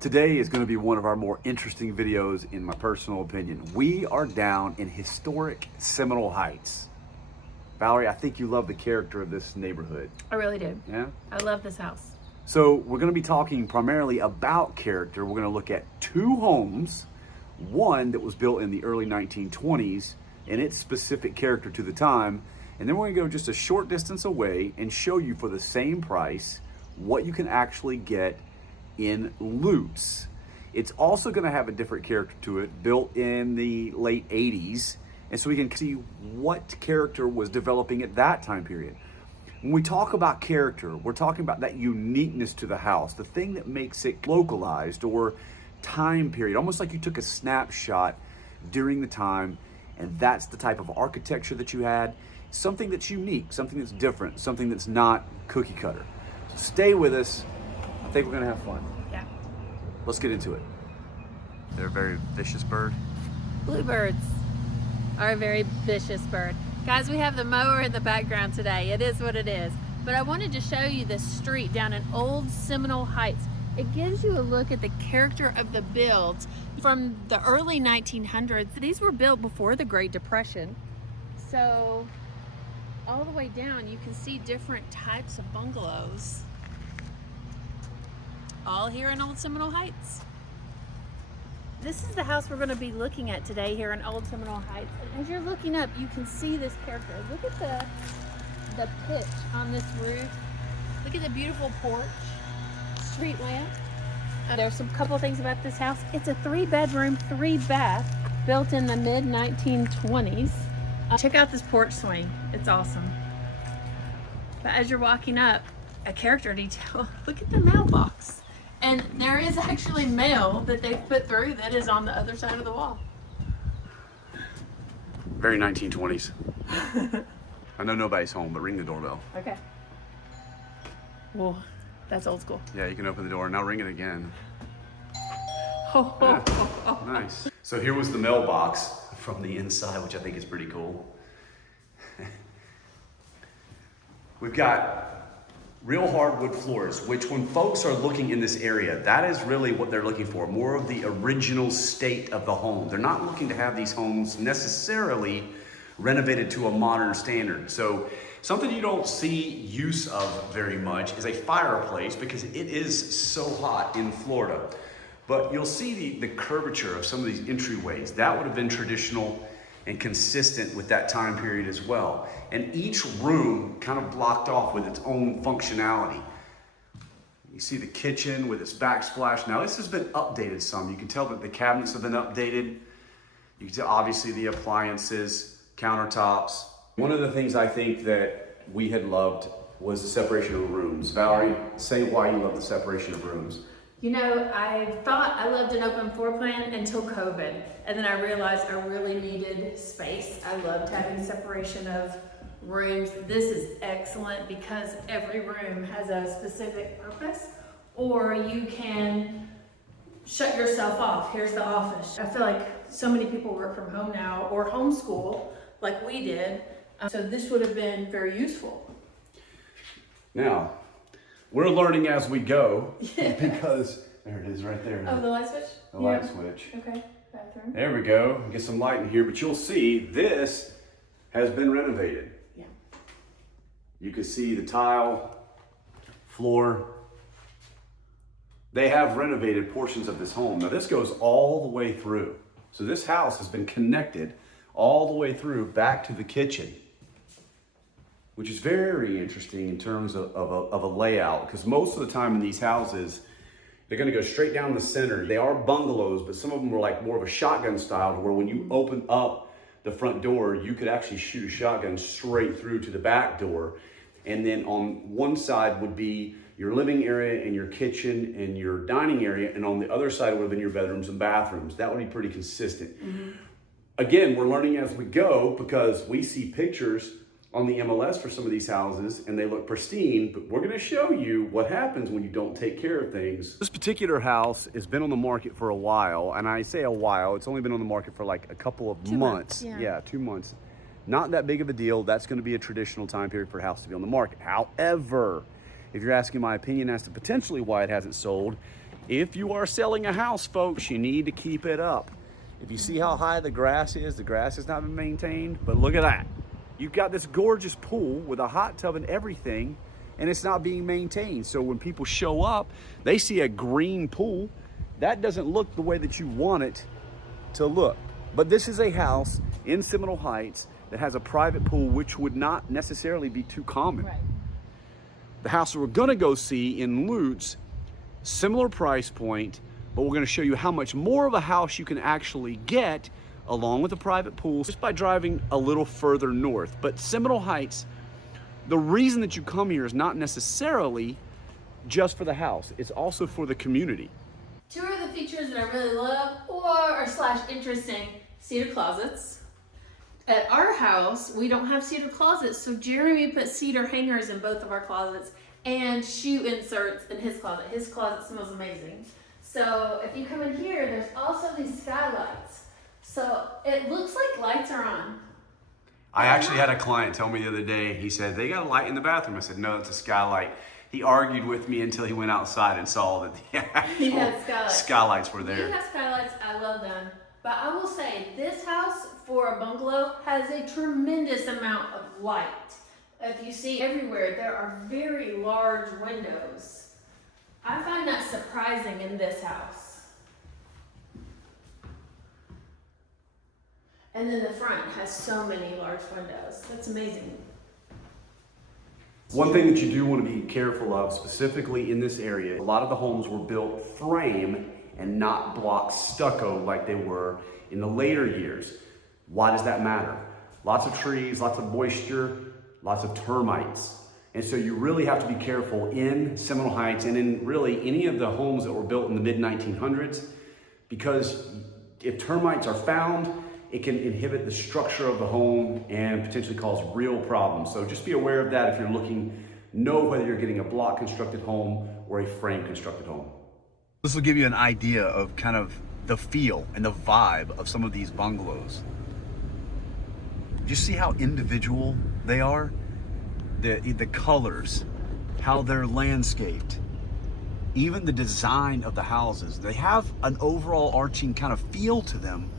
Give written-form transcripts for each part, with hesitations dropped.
Today is going to be one of our more interesting videos in my personal opinion. We are down in historic Seminole Heights. Valerie, I think you love the character of this neighborhood. I really do. Yeah? I love this house. So we're going to be talking primarily about character. We're going to look at two homes, one that was built in the early 1920s and its specific character to the time, and then we're going to go just a short distance away and show you for the same price what you can actually get in Lutz. It's also going to have a different character to it, built in the late 80s, and so we can see what character was developing at that time period. When we talk about character, we're talking about that uniqueness to the house, the thing that makes it localized or time period, almost like you took a snapshot during the time, and that's the type of architecture that you had, something that's unique, something that's different, something that's not cookie cutter. So stay with us. I think we're gonna have fun. Yeah. Let's get into it. They're a very vicious bird. Bluebirds are a very vicious bird. Guys, we have the mower in the background today. It is what it is. But I wanted to show you this street down in Old Seminole Heights. It gives you a look at the character of the builds from the early 1900s. These were built before the Great Depression. So all the way down, you can see different types of bungalows. All here in Old Seminole Heights. This is the house we're going to be looking at today here in Old Seminole Heights. And as you're looking up, you can see this character. Look at the pitch on this roof. Look at the beautiful porch, street lamp. There's some couple of things about this house. It's a 3-bedroom, 3-bath, built in the mid-1920s. Check out this porch swing. It's awesome. But as you're walking up, a character detail, look at the mailbox. And there is actually mail that they've put through that is on the other side of the wall. Very 1920s. I know nobody's home, but ring the doorbell. Okay. Whoa, that's old school. Yeah, you can open the door. Now ring it again. Oh, Yeah. Nice. So here was the mailbox from the inside, which I think is pretty cool. We've got real hardwood floors, which when folks are looking in this area, that is really what they're looking for, more of the original state of the home. They're not looking to have these homes necessarily renovated to a modern standard. So something you don't see use of very much is a fireplace, because it is so hot in Florida. But you'll see the curvature of some of these entryways. That would have been traditional and consistent with that time period as well. And each room kind of blocked off with its own functionality. You see the kitchen with its backsplash. Now this has been updated some. You can tell that the cabinets have been updated. You can tell obviously the appliances, countertops. One of the things I think that we had loved was the separation of rooms. Valerie, say why you love the separation of rooms. You know, I thought I loved an open floor plan until COVID. And then I realized I really needed space. I loved having separation of rooms. This is excellent because every room has a specific purpose, or you can shut yourself off. Here's the office. I feel like so many people work from home now or homeschool like we did. So this would have been very useful. Now, we're learning as we go because there it is right there. Oh, the light switch? The light switch. Okay, bathroom. There we go. Get some light in here, but you'll see this has been renovated. Yeah. You can see the tile, floor. They have renovated portions of this home. Now this goes all the way through. So this house has been connected all the way through back to the kitchen, which is very interesting in terms of a layout, because most of the time in these houses, they're gonna go straight down the center. They are bungalows, but some of them were like more of a shotgun style, where when you open up the front door, you could actually shoot a shotgun straight through to the back door. And then on one side would be your living area and your kitchen and your dining area, and on the other side would have been your bedrooms and bathrooms. That would be pretty consistent. Mm-hmm. Again, we're learning as we go, because we see pictures on the MLS for some of these houses and they look pristine, but we're gonna show you what happens when you don't take care of things. This particular house has been on the market for a while, and I say a while, it's only been on the market for like a couple of months. Yeah, 2 months. Not that big of a deal. That's gonna be a traditional time period for a house to be on the market. However, if you're asking my opinion as to potentially why it hasn't sold, If you are selling a house, folks, you need to keep it up. If you see how high the grass has not been maintained, but look at that. You've got this gorgeous pool with a hot tub and everything, and it's not being maintained. So when people show up, they see a green pool. That doesn't look the way that you want it to look. But this is a house in Seminole Heights that has a private pool, which would not necessarily be too common. Right. The house that we're gonna go see in Lutz, similar price point, but we're gonna show you how much more of a house you can actually get along with a private pool just by driving a little further north. But Seminole Heights, the reason that you come here is not necessarily just for the house, it's also for the community. Two of the features that I really love or slash interesting, cedar closets. At our house, we don't have cedar closets, so Jeremy put cedar hangers in both of our closets and shoe inserts in his closet. His closet smells amazing. So if you come in here, there's also these skylights. So it looks like lights are on. I actually had a client tell me the other day, he said, they got a light in the bathroom. I said, no, it's a skylight. He argued with me until he went outside and saw that the actual skylights were there. We have skylights, I love them. But I will say, this house for a bungalow has a tremendous amount of light. If you see everywhere, there are very large windows. I find that surprising in this house. And then the front has so many large windows. That's amazing. One thing that you do want to be careful of, specifically in this area, a lot of the homes were built frame and not block stucco like they were in the later years. Why does that matter? Lots of trees, lots of moisture, lots of termites. And so you really have to be careful in Seminole Heights and in really any of the homes that were built in the mid-1900s, because if termites are found, it can inhibit the structure of the home and potentially cause real problems. So just be aware of that if you're looking, know whether you're getting a block constructed home or a frame constructed home. This will give you an idea of kind of the feel and the vibe of some of these bungalows. You see how individual they are? The colors, how they're landscaped, even the design of the houses. They have an overall arching kind of feel to them,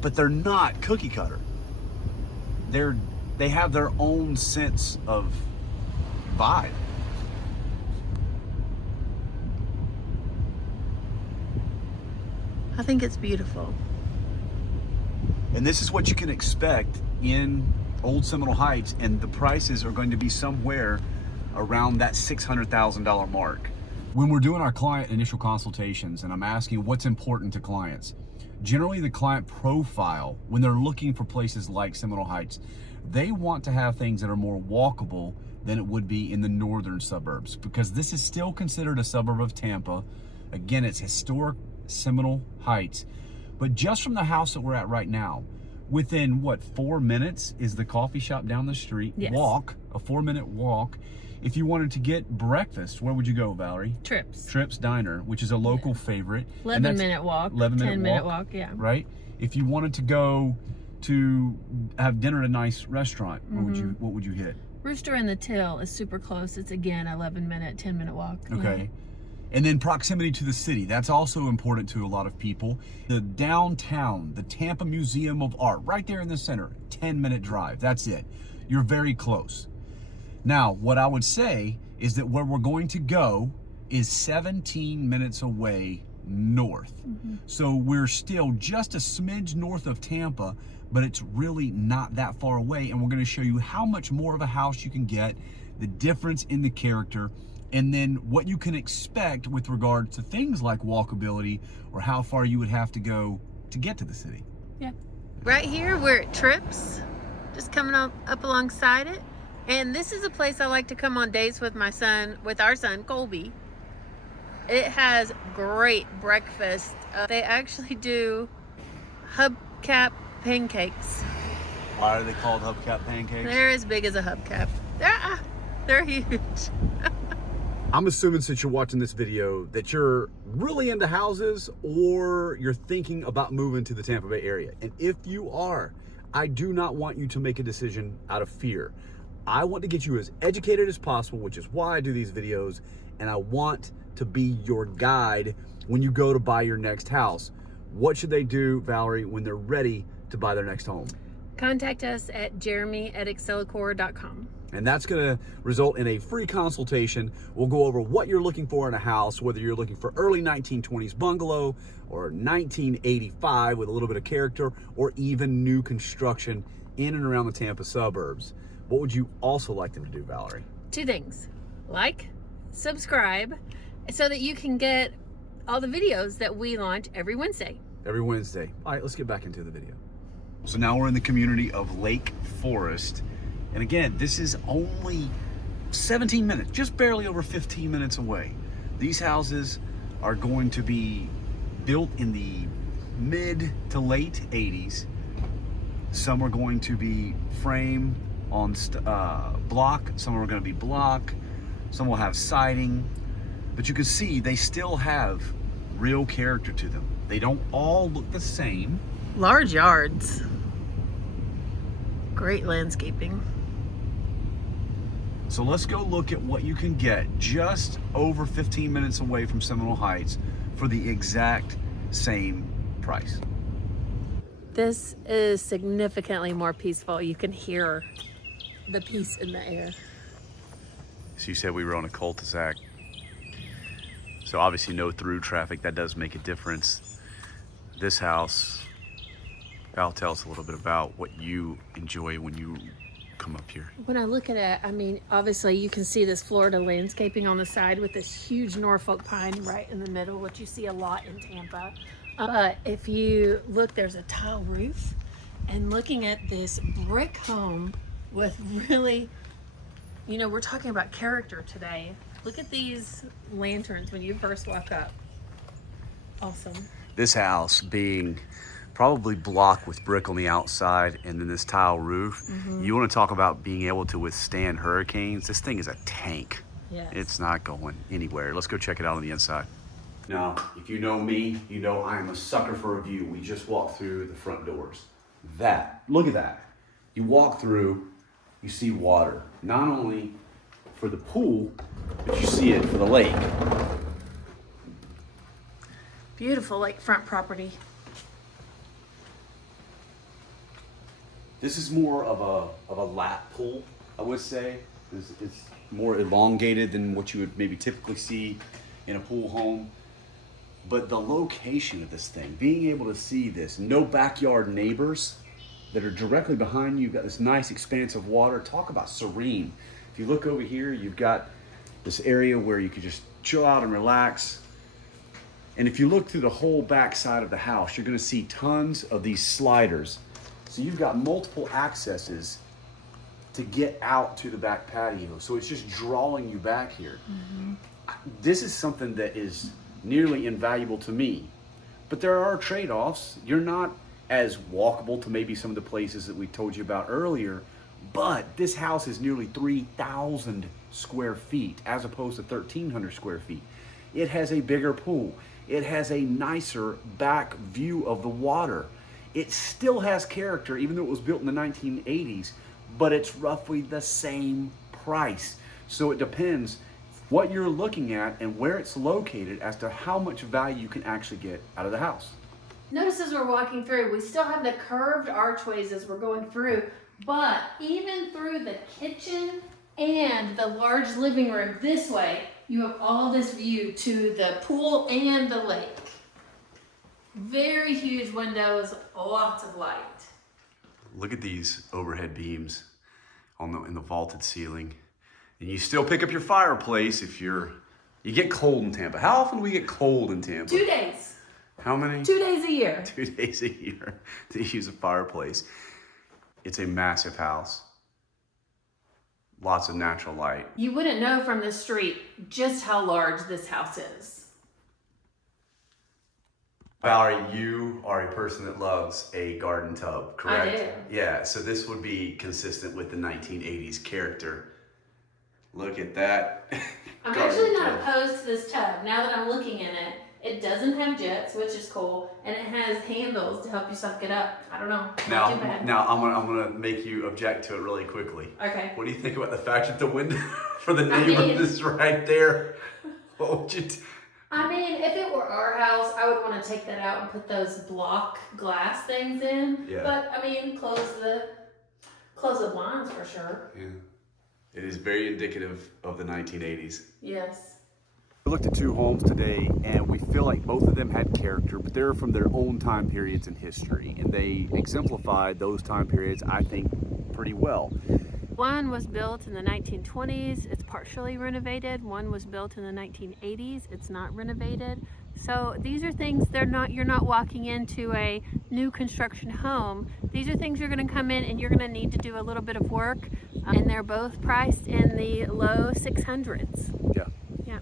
but they're not cookie cutter. They have their own sense of vibe. I think it's beautiful. And this is what you can expect in Old Seminole Heights, and the prices are going to be somewhere around that $600,000 mark. When we're doing our client initial consultations and I'm asking what's important to clients, generally the client profile, when they're looking for places like Seminole Heights, they want to have things that are more walkable than it would be in the northern suburbs, because this is still considered a suburb of Tampa. Again, it's historic Seminole Heights. But just from the house that we're at right now, within what, 4 minutes is the coffee shop down the street. Yes. Walk, a 4-minute walk. If you wanted to get breakfast, where would you go, Valerie? Trips Diner, which is a local favorite. 11-minute walk, 10-minute walk, yeah. Right? If you wanted to go to have dinner at a nice restaurant, what would you hit? Rooster and the Till is super close. It's again 11-minute, 10-minute walk. Okay. And then proximity to the city. That's also important to a lot of people. The downtown, the Tampa Museum of Art, right there in the center, 10-minute drive. That's it. You're very close. Now, what I would say is that where we're going to go is 17 minutes away north. So we're still just a smidge north of Tampa, but it's really not that far away. And we're going to show you how much more of a house you can get, the difference in the character, and then what you can expect with regard to things like walkability or how far you would have to go to get to the city. Yeah. Right here, we're at Trips, just coming up alongside it. And this is a place I like to come on dates with my son, with our son, Colby. It has great breakfast. They actually do hubcap pancakes. Why are they called hubcap pancakes? They're as big as a hubcap. They're huge. I'm assuming since you're watching this video that you're really into houses or you're thinking about moving to the Tampa Bay area. And if you are, I do not want you to make a decision out of fear. I want to get you as educated as possible, which is why I do these videos, and I want to be your guide when you go to buy your next house. What should they do, Valerie, when they're ready to buy their next home? Contact us at jeremy@excelicor.com. And that's going to result in a free consultation. We'll go over what you're looking for in a house, whether you're looking for early 1920s bungalow or 1985 with a little bit of character, or even new construction in and around the Tampa suburbs. What would you also like them to do, Valerie? 2 things. Like, subscribe, so that you can get all the videos that we launch every Wednesday. Every Wednesday. All right, let's get back into the video. So now we're in the community of Lake Forest. And again, this is only 17 minutes, just barely over 15 minutes away. These houses are going to be built in the mid to late 80s. Some are going to be frame on block, some are going to be block, some will have siding. But you can see they still have real character to them. They don't all look the same. Large yards. Great landscaping. So let's go look at what you can get just over 15 minutes away from Seminole Heights for the exact same price. This is significantly more peaceful. You can hear the peace in the air. So you said we were on a cul-de-sac. So obviously no through traffic, that does make a difference. This house, Val, tell us a little bit about what you enjoy when you come up here. When I look at it, I mean, obviously you can see this Florida landscaping on the side with this huge Norfolk pine right in the middle, which you see a lot in Tampa. But if you look, there's a tile roof, and looking at this brick home with really, you know, we're talking about character today. Look at these lanterns when you first walk up. Awesome. This house being probably block with brick on the outside and then this tile roof. You want to talk about being able to withstand hurricanes? This thing is a tank. Yes. It's not going anywhere. Let's go check it out on the inside. Now, if you know me, you know I am a sucker for a view. We just walked through the front doors. Look at that. You walk through, you see water. Not only for the pool, but you see it for the lake. Beautiful lakefront property. This is more of a lap pool, I would say. It's more elongated than what you would maybe typically see in a pool home. But the location of this thing, being able to see this, no backyard neighbors that are directly behind you, you've got this nice expanse of water. Talk about serene. If you look over here, you've got this area where you could just chill out and relax. And if you look through the whole back side of the house, you're gonna see tons of these sliders. So you've got multiple accesses to get out to the back patio. So it's just drawing you back here. This is something that is nearly invaluable to me. But there are trade-offs. You're not as walkable to maybe some of the places that we told you about earlier, but this house is nearly 3,000 square feet as opposed to 1,300 square feet. It has a bigger pool. It has a nicer back view of the water. It still has character, even though it was built in the 1980s, but it's roughly the same price. So it depends what you're looking at and where it's located as to how much value you can actually get out of the house. Notice as we're walking through, we still have the curved archways as we're going through, but even through the kitchen and the large living room this way, you have all this view to the pool and the lake. Very huge windows, lots of light. Look at these overhead beams in the vaulted ceiling. And you still pick up your fireplace if you get cold in Tampa. How often do we get cold in Tampa? 2 days. How many? 2 days a year. 2 days a year to use a fireplace. It's a massive house. Lots of natural light. You wouldn't know from the street just how large this house is. Valerie, you are a person that loves a garden tub, correct? I do. Yeah, so this would be consistent with the 1980s character. Look at that. I'm garden actually not tub. opposed to this tub. Now that I'm looking in it, it doesn't have jets, which is cool, and it has handles to help yourself get up. I don't know. Not too bad. Now I'm gonna make you object to it really quickly. Okay. What do you think about the fact that the window for the neighbor is right there? What would you I mean, if it were our house, I would want to take that out and put those block glass things in. Yeah. But I mean, close the blinds for sure. Yeah. It is very indicative of the 1980s. Yes. We looked at 2 homes today, and we feel like both of them had character, but they're from their own time periods in history, and they exemplified those time periods, I think, pretty well. One was built in the 1920s, it's partially renovated. One was built in the 1980s, it's not renovated. So these are things you're not walking into a new construction home. These are things you're going to come in and you're going to need to do a little bit of work, and they're both priced in the low 600s. Yeah. Yeah.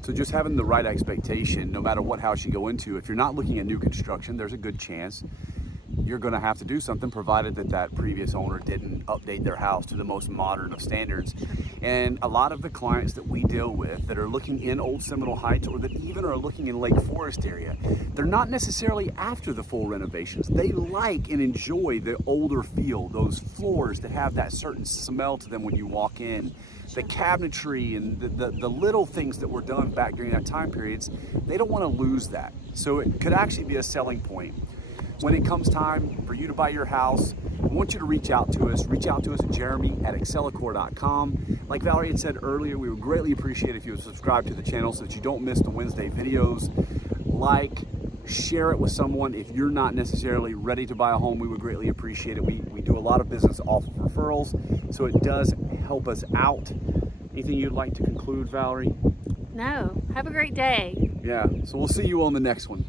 So just having the right expectation, no matter what house you go into, if you're not looking at new construction, there's a good chance you're going to have to do something, provided that previous owner didn't update their house to the most modern of standards. And a lot of the clients that we deal with that are looking in Old Seminole Heights, or that even are looking in Lake Forest area, they're not necessarily after the full renovations. They like and enjoy the older feel, those floors that have that certain smell to them when you walk in. The cabinetry and the little things that were done back during that time periods, they don't want to lose that. So it could actually be a selling point. When it comes time for you to buy your house, I want you to reach out to us. Reach out to us at jeremy@excelicor.com. Like Valerie had said earlier, we would greatly appreciate if you would subscribe to the channel so that you don't miss the Wednesday videos. Like, share it with someone. If you're not necessarily ready to buy a home, we would greatly appreciate it. We do a lot of business off of referrals, so it does help us out. Anything you'd like to conclude, Valerie? No. Have a great day. Yeah, so we'll see you on the next one.